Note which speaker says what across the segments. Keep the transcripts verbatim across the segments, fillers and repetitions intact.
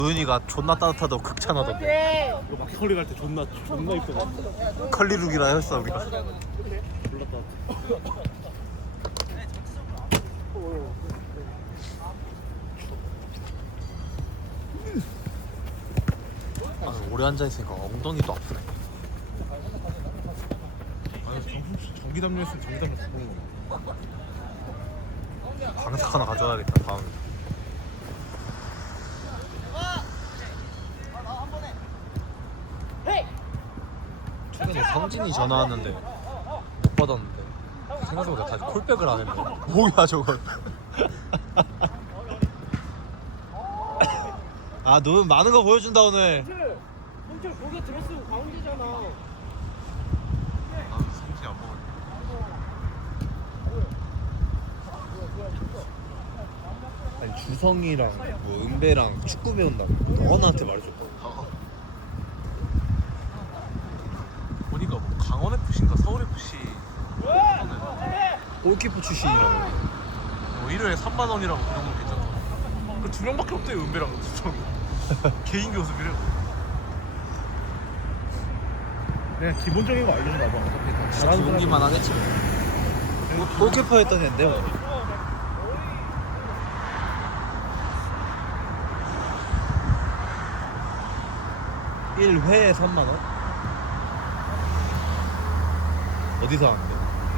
Speaker 1: 도윤이가 존나 따뜻하다고 극찬하던데.
Speaker 2: 이거 마켓컬리 갈 때 존나 존나 이쁘다.
Speaker 1: 컬리룩이라 했어 우리가.
Speaker 2: 몰랐다.
Speaker 1: 아, 오래 앉아있으니까 엉덩이도 아프네.
Speaker 2: 아니 정수 전기 담요했으면 전기 담요 바꾸는 거.
Speaker 1: 방석 하나 가져와야겠다 다음에. 최근에 성진이 전화 왔는데 못 받았는데 생각해보니까 다시 콜백을 안 했네. 뭐야 저건. 아 너는 많은 거 보여준다 오늘.
Speaker 3: 성철 거기 드레스 가운데잖아.
Speaker 2: 아 성진이 안 먹었네.
Speaker 1: 아니 주성이랑 뭐 은배랑 축구 배운다고 너가 나한테 말해줬거든.
Speaker 2: 보니까 뭐 강원 에프씨인가 서울 에프씨
Speaker 1: 골키퍼 출신이라고.
Speaker 2: 뭐 일요일에 삼만 원이라고 그 정도 괜찮다. 그 두 명밖에 없대요 은배랑 주성이. 개인 교습이래. 그냥 기본적인 거 알려준다 봐.
Speaker 1: 진짜 기본기만 하겠지. 뭐. 골키퍼 했던 애인데 뭐. 일 회에 삼만 원? 어디서 하는데?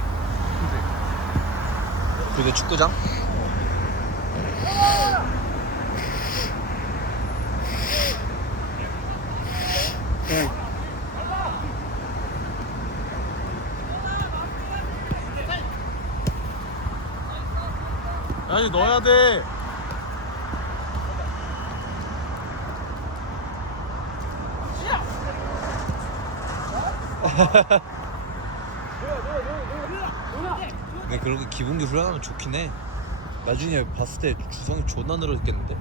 Speaker 1: 그게 축구장?
Speaker 2: 아니 넣어야 돼.
Speaker 1: 근데 그렇게 기본기 훈련하면 좋긴 해. 나중에 봤을 때 주성이 존나 늘어있겠는데?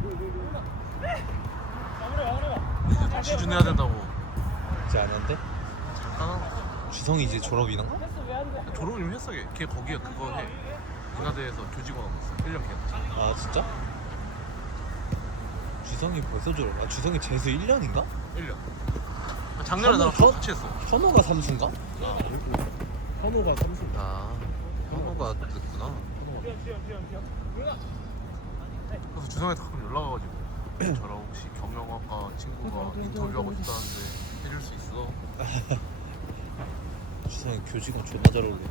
Speaker 2: 이제 다시 준해야 된다고.
Speaker 1: 이제 안 한대?
Speaker 2: 잠깐
Speaker 1: 주성이 이제 졸업이나?
Speaker 2: 졸업을 좀 했어. 걔, 걔 거기에 그거 해. 인하대에서 교직원 하고 있어. 일 년 걔.
Speaker 1: 아 진짜? 주성이 벌써 졸업. 아 주성이 재수 일 년인가?
Speaker 2: 일 년. 작년에 나랑
Speaker 1: 현-
Speaker 2: 같이 했어.
Speaker 1: 현호가 삼수인가?
Speaker 2: 아, 현호가 삼수.
Speaker 1: 아 현호가 됐구나.
Speaker 2: 그래서 주성한테 가끔 연락 와가지고 저랑 혹시 경영학과 친구가 인터뷰하고 싶다는데 해줄 수 있어?
Speaker 1: 주성이 교직원 존나 잘 어울려.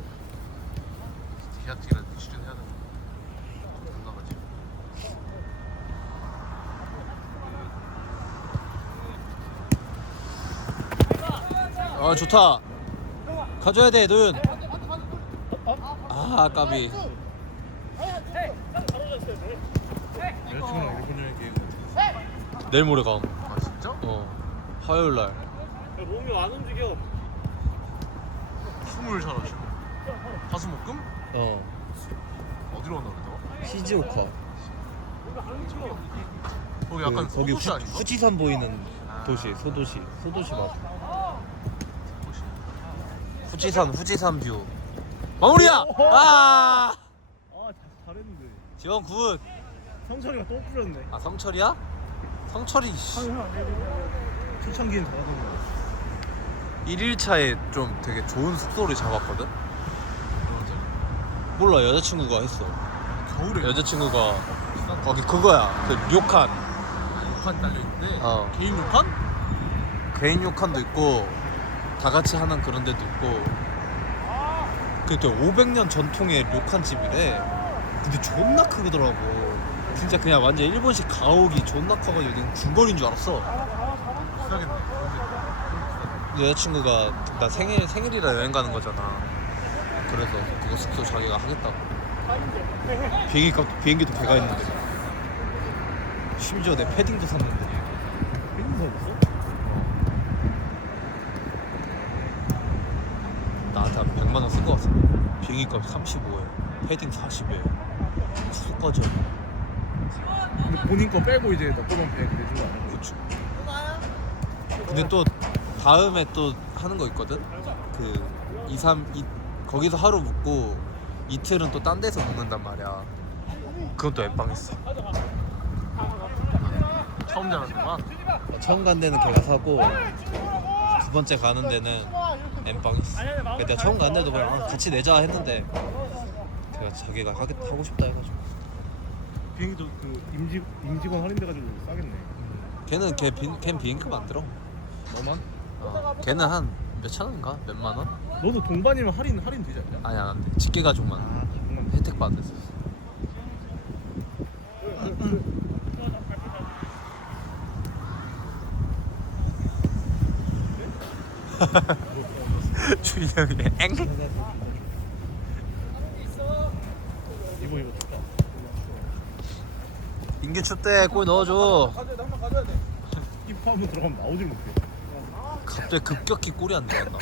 Speaker 2: 계약직이라 취준해야 되나? 건강하지.
Speaker 1: 아 좋다. 가져야 돼 노윤. 아 까비.
Speaker 2: 여자친구랑 일본 여행 계획은 어떻게 됐어?
Speaker 1: 내일 모레 감.
Speaker 2: 아 진짜?
Speaker 1: 어 화요일 날.
Speaker 3: 몸이 안 움직여.
Speaker 2: 춤을 잘하시고 가수목금?
Speaker 1: 어
Speaker 2: 어디로 간다 그랬더라?
Speaker 1: 히지오카.
Speaker 2: 거기 약간
Speaker 1: 그, 거기
Speaker 2: 소도시
Speaker 1: 후,
Speaker 2: 아닌가?
Speaker 1: 후지산 보이는 도시 소도시 소도시 맞아.
Speaker 2: 소도시.
Speaker 1: 후지산 후지산 뷰. 마무리야. 아
Speaker 2: 아 잘했는데
Speaker 1: 지원 굿.
Speaker 2: 성철이가 또 풀렸네.
Speaker 1: 아 성철이야? 성철이 씨.
Speaker 2: 초창기엔 잘하던 거.
Speaker 1: 일 일차에 좀 되게 좋은 숙소를 잡았거든?
Speaker 2: 언제?
Speaker 1: 몰라 여자친구가 했어.
Speaker 2: 겨울에
Speaker 1: 여자친구가 거기 그거야 그 료칸.
Speaker 2: 욕한 딸려있는데
Speaker 1: 어.
Speaker 2: 개인 욕한?
Speaker 1: 개인 료칸도 있고 다 같이 하는 그런 데도 있고 그때 오백 년 전통의 료칸 집이래. 근데 존나 크더라고. 진짜 그냥 완전 일본식 가옥이 존나 커가지고 그냥 궁궐인 줄 알았어.
Speaker 2: 비싸겠네.
Speaker 1: 근데 여자친구가 나 생일, 생일이라 여행 가는 거잖아. 그래서 그거 숙소 자기가 하겠다고. 비행기 값, 비행기도 배가 있는데 심지어 내 패딩도 샀는데.
Speaker 2: 패딩 사줬어?
Speaker 1: 나한테 한 백만 원 쓴 거 같아. 비행기 값 삼십오에 패딩 사십에 숙소까지 하고.
Speaker 2: 근데 본인 거 빼고 이제 너 거만 백 내준 거 아니야?
Speaker 1: 그치. 근데 또 다음에 또 하는 거 있거든? 그 이, 삼, 이, 거기서 하루 묵고 이틀은 또 딴 데서 묵는단 말이야. 그건 또 엠빵 있어.
Speaker 2: 처음 자는 데만.
Speaker 1: 처음 간 데는 걔가 사고 두 번째 가는 데는 엠빵이 있어. 그러니까 내가 처음 간 데도 그냥 같이 내자 했는데 걔가 자기가 하겠, 하고 싶다 해가지고.
Speaker 4: 비행기도 그 임직 임직원 할인돼가지고 싸겠네.
Speaker 1: 걔는 걔, 비, 걔는 비행급 안 들어.
Speaker 4: 너만?
Speaker 1: 어, 걔는 한 몇천 원인가? 몇만 원?
Speaker 4: 너도 동반이면 할인 할인 되지 않냐?
Speaker 1: 아니 안 돼. 직계 가족만
Speaker 4: 아 정말.
Speaker 1: 혜택 받았어. 준영이 엥?
Speaker 4: 이거 이거 좋다.
Speaker 1: 인규 춥대 골 넣어줘.
Speaker 4: 키퍼 한번 들어가면 나오질 못해.
Speaker 1: 갑자기 급격히 골이 안 들어간다.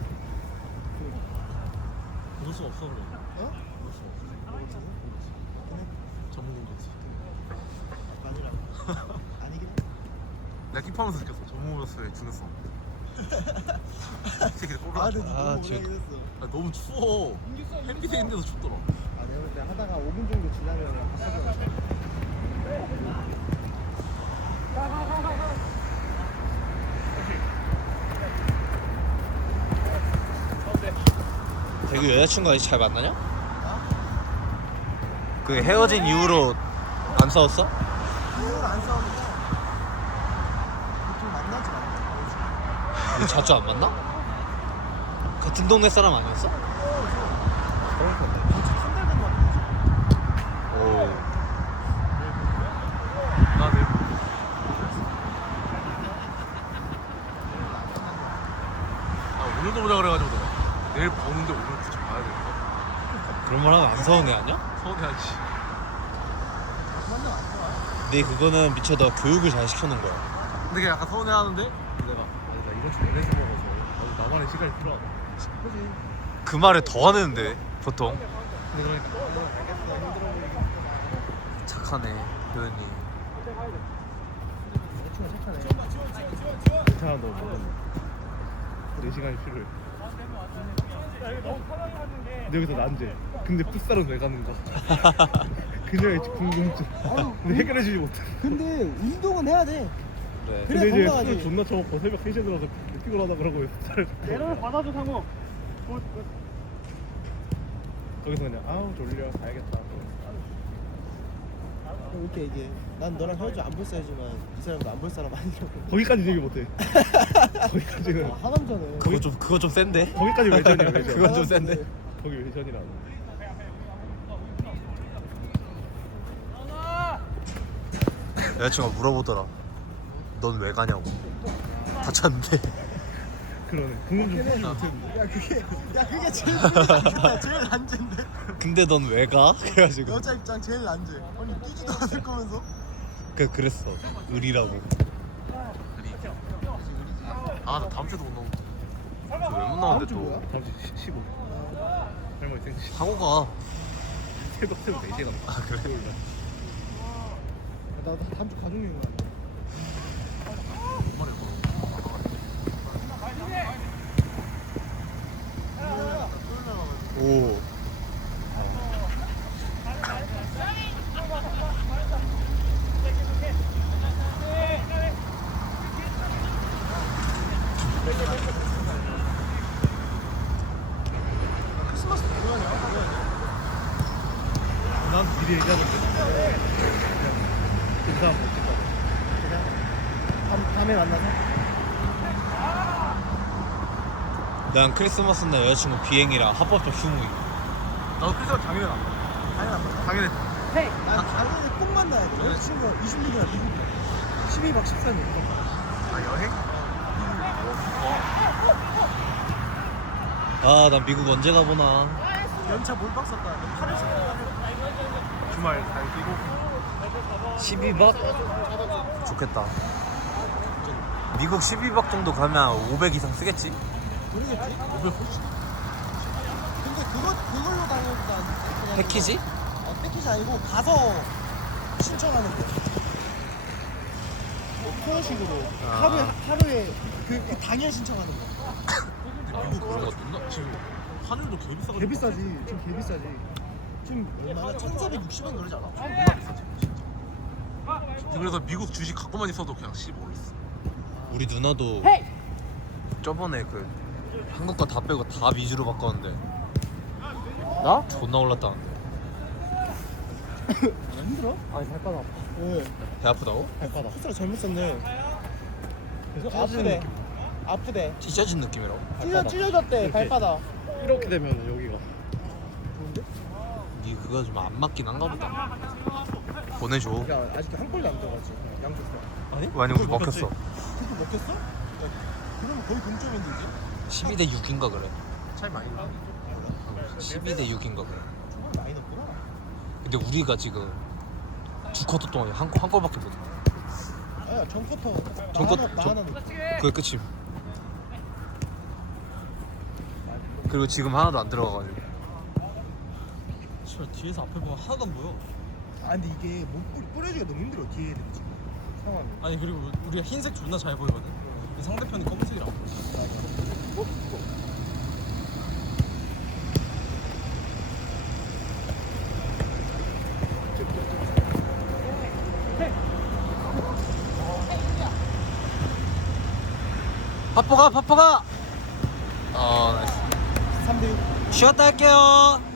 Speaker 2: 볼 수 없어 그래.
Speaker 5: 어?
Speaker 2: 볼 수 없어. 전문인 거지.
Speaker 5: 아니라 아니긴 해.
Speaker 2: 내가 킵하면서 느꼈어. 전문으로서의 중요성. 새끼 골
Speaker 5: 아
Speaker 2: 아,
Speaker 5: 근데
Speaker 1: 아,
Speaker 5: 너무
Speaker 1: 저-
Speaker 5: 오래 했어.
Speaker 2: 아, 너무 추워. 햇빛에 있는데도 춥더라.
Speaker 5: 아 내가 볼때 하다가 오 분 정도 지나면 바꿔줘.
Speaker 1: 대구 여자친구가 아직 잘 만나냐? 그 헤어진 이후로 안 싸웠어?
Speaker 5: 이유를 안 싸우는데 보통 만나지 않아.
Speaker 1: 뭐 자주 안 만나? 같은 동네 사람 아니었어?
Speaker 5: 한달 된 만나지.
Speaker 1: 오.
Speaker 2: 나 내일 아 오늘도 보자 그래가지고 내가 내일 보는데 오늘 굳이 봐야 되니까
Speaker 1: 그런 말 하면 안 서운해 아니야?
Speaker 2: 서운해하지.
Speaker 5: 만나 안 좋아.
Speaker 1: 근데 그거는 미쳐 너 교육을 잘 시켜놓은 거야.
Speaker 2: 근데 걔 약간 서운해하는데 내가
Speaker 4: 아니 나 이번 주 내내서 먹어서 나도 나만의 시간이 필요하다.
Speaker 5: 그지.
Speaker 1: 그 말을 더 하는데 보통.
Speaker 4: 근데 그러니까
Speaker 5: 알겠어. 힘들어 보이긴.
Speaker 1: 착하네 표현이.
Speaker 5: 대충 착하네.
Speaker 4: 괜찮아 너 먹었네. 내 시간이 필요해. 근데 여기서 난제. 근데 풋살은 왜 가는 거야? 그녀의 궁금증. 근데 해결해주지 못해.
Speaker 5: 근데 운동은 해야 돼.
Speaker 1: 그래.
Speaker 5: 그래,
Speaker 4: 근데 이제
Speaker 5: 건강하지.
Speaker 4: 술 존나 처먹고 새벽 세 시에 들어가서 피곤하다 그러고 왜 풋살을
Speaker 3: 내려를 받아줘 상호.
Speaker 4: 거기서 그냥 아우 졸려 가야겠다.
Speaker 5: 이렇게 얘기해. 난 너랑 헤어져 안 볼 사이지만 이 사람도 안 볼 사람 아니라고.
Speaker 4: 거기까지 얘기 못해. 거기까지는
Speaker 5: 아, 하남자네.
Speaker 1: 그거 좀 그거 좀 센데?
Speaker 4: 거기까지 외전이야 외전.
Speaker 1: 그건 좀 센데.
Speaker 4: 거기 외전이라.
Speaker 1: 여자친구가 물어보더라. 넌 왜 가냐고. 다쳤는데.
Speaker 4: 그러네. 궁금증 풀지 못했는데.
Speaker 5: 야 그게 야 그게 제일 난제다. 제일 난제인데.
Speaker 1: 근데 넌 왜 가? 그래가지고
Speaker 5: 여자 입장 제일 난제. 아니 뛰지도 않을 거면서.
Speaker 1: 그 그랬어. 의리라고.
Speaker 2: 아나 다음 주도 못 나온다.
Speaker 1: 왜 못
Speaker 5: 다음
Speaker 1: 나왔는데
Speaker 5: 주
Speaker 1: 또.
Speaker 5: 뭐야?
Speaker 4: 다음 주 십오. 할머니 생신.
Speaker 1: 하고 가.
Speaker 4: 새벽 새벽 네 시에 간다.
Speaker 1: 아 그래?
Speaker 4: 토요일 날.
Speaker 5: 나도 다음 주 가족 여행 간다.
Speaker 2: 정말 이거
Speaker 1: 오.
Speaker 5: 크리스마스 누구냐?
Speaker 4: 난 미리 얘기하는데. 그냥 인사하면 어쩔 거야.
Speaker 5: 그냥 밤 밤에 만나서.
Speaker 1: 난 크리스마스 날 여자친구 비행이랑 합법적 휴무이.
Speaker 2: 나도 크리스마스 당일에 나.
Speaker 5: 아니 안 만나.
Speaker 2: 당일에
Speaker 5: 헤이. 난 당연히 꼭 만나야 돼. 여자친구가 이십육 일이나 미국이야. 십이 박 십삼 일.
Speaker 2: 아 여행?
Speaker 1: 아, 난 미국 언제 가보나.
Speaker 5: 연차 몰박 썼다. 팔 일
Speaker 2: 주말 잘 뛰고
Speaker 1: 십이 박? 좋겠다. 미국 십이 박 정도 가면 오백 이상 쓰겠지?
Speaker 5: 모르겠지?
Speaker 2: 오백 훨씬.
Speaker 5: 근데 그거 그걸로 다니보다 그냥
Speaker 1: 패키지?
Speaker 5: 이거, 어, 패키지 아니고 가서 신청하는 거. 뭐 코어식으로
Speaker 1: 아.
Speaker 5: 하루에 하루에 그, 그 당일 신청하는 거.
Speaker 2: 미국 그런 거 존나 지금 하늘도 개 비싸가지고.
Speaker 5: 개 비싸지. 지금 개 비싸지. 지금 얼마나 천사백육십 원 그러지 않아?
Speaker 2: 존나 비싸지 진짜. 그래서 미국 주식 갖고만 있어도 그냥 씨 모르겠어.
Speaker 1: 우리 누나도 저번에 그 한국 거 다 빼고 다 미주로 바꿨는데
Speaker 5: 나?
Speaker 1: 존나 올랐다는데.
Speaker 5: 안 힘들어?
Speaker 4: 아니 발바닥 아파.
Speaker 5: 왜?
Speaker 1: 배 아프다고?
Speaker 4: 발바닥.
Speaker 5: 풋살 잘못 썼네.
Speaker 4: 그래서
Speaker 5: 아프대. 아프대.
Speaker 1: 찢어진 느낌이라고?
Speaker 5: 찢어 찢어졌대
Speaker 4: 이렇게.
Speaker 5: 발바닥.
Speaker 4: 이렇게 되면 여기가.
Speaker 5: 좋은데?
Speaker 1: 니 그거 좀 안 맞긴 한가 보다. 보내줘.
Speaker 5: 야 아직도 한 골도 안 들어가지. 양쪽 다.
Speaker 4: 아니?
Speaker 1: 많이 우리 먹혔어.
Speaker 5: 그거 먹혔어? 야, 그러면 거의 동점인데 이제?
Speaker 1: 십이 대 육인가 그래.
Speaker 2: 차이 많이 나.
Speaker 1: 십이 대 육인가 그래.
Speaker 5: 조금 많이 넣구나.
Speaker 1: 근데 우리가 지금 두 쿼터 동안 한, 한 골밖에 못 넣어.
Speaker 5: 야, 전 쿼터
Speaker 1: 전 쿼터-
Speaker 5: 나 하나
Speaker 1: 전-
Speaker 5: 넣고.
Speaker 1: 그게 끝임. 그리고 지금 하나도 안 들어가가지고.
Speaker 3: 씨발 뒤에서 앞에 보면 하나도 안 보여.
Speaker 5: 아 근데 이게 못 뿌리, 뿌려주기가 너무 힘들어 뒤에 애들이 지금 상황이.
Speaker 3: 아니 그리고 우리가 흰색 존나 잘 보이거든. 근데 상대편이 검은색이라 안 보여.
Speaker 1: 파포가 파포가. 어 나이스.
Speaker 5: 삼 대 육.
Speaker 1: 쉬었다 할게요.